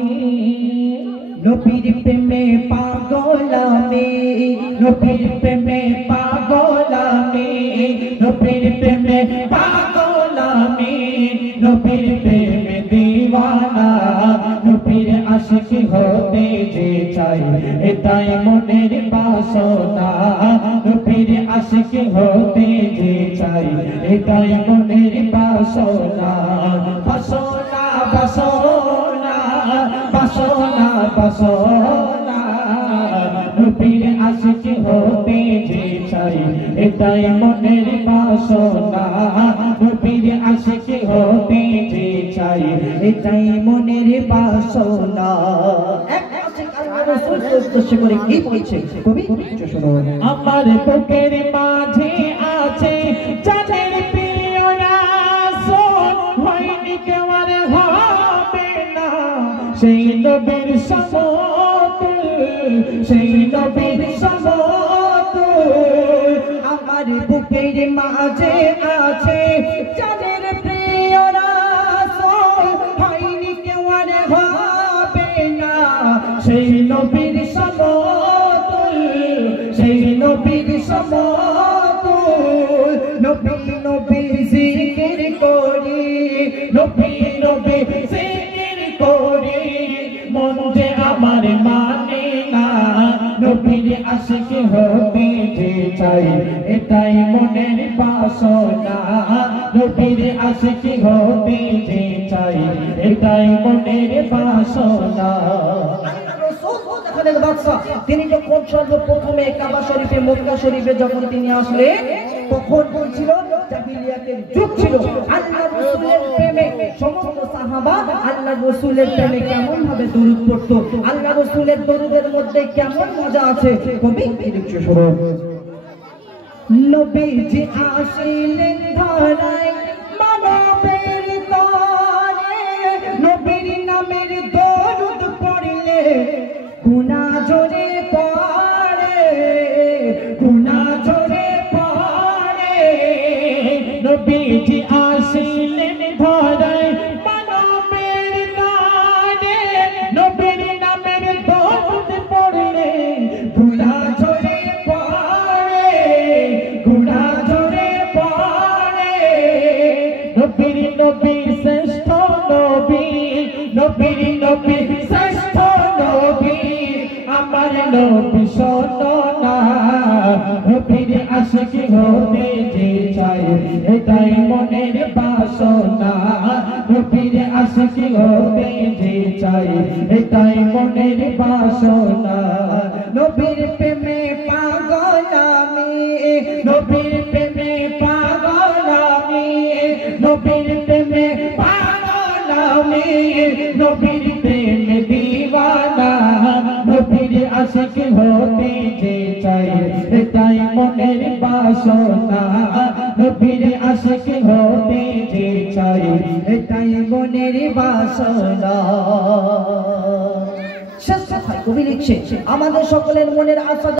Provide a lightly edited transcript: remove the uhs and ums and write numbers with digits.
আমি নবীর প্রেমে পাগল আমি নবীর প্রেমে পাগল আমি নবীর প্রেমে পাগল আমি নবীর প্রেমে দিওয়ানা নবীর আশিক হতে যে চাই এটাই মনের বাসনা নবীর আশিক হতে যে চাই এটাই মনের বাসনা বাসনা বাসনা বাসনা বাসনা নবীর আশিক হতে যে চাই এটাই মনের বাসনা নবীর আশিক হতে যে চাই এটাই মনের বাসনা আমার বুকের মাঝে আছে চাঁদের প্রিয় রাসূল হয়নি কেউ আর হবে না সেই নবীর সমতুল সেই নবীর সমতুল আমার বুকের মাঝে আছে চাঁদের প্রিয় রাসূল হয়নি কেউ আর হবে না সেই নবীর সমতুল সেই নবীর সমতুল নবী নবী জিকির করি নবী নবী জিকির করি মন যে আমার মানে না নবীর আশিক হতে যে চাই এটাই মনের বাসনা নবীর আশিক হতে যে চাই এটাই মনের বাসনা তিনি যখন সর্বপ্রথমে কাবা শরীফে মক্কা শরীফে যখন তিনি আসলেন তখন বলছিল জাহিলিয়াতের যুগ ছিল আল্লাহর রাসূলের প্রেমে সমস্ত সাহাবা আল্লাহর রাসূলের প্রেমে কেমন ভাবে দরুদ পড়তো আল্লাহর রাসূলের দরুদের মধ্যে কেমন মজা আছে কবি লিখছে শুনুন নবীজি আসিলেন ধরায় মানবের তরে নবীর নামের দরুদ পড়লে গুনাহ ঝরে পড়ে গুনাহ ঝরে পড়ে নবীজি আসিলেন ধরায় মানবের তরে নবীর নামের দরুদ পড়লে গুনাহ ঝরে পড়ে গুনাহ ঝরে পড়ে নবীর নবী শ্রেষ্ঠ নবী নবীর নবী শ্রেষ্ঠ নবী আমার নবী সোনা নবীর আশিক হতে যে চাই এটাই মনের বাসনা নবীর আশিক হতে যে চাই এটাই মনের বাসনা নবীর প্রেমে পাগল আমি নবীর প্রেমে পাগল আমি নবীর প্রেমে পাগল আমি নবীর প্রেমে দিওয়ানা নবীর আশিক হতে যে চাই এটাই মনের বাসনা নবীর আশিক হতে যে চাই এটাই মনের বাসনা কবি লিখছে আমাদের সকলের মনের আশা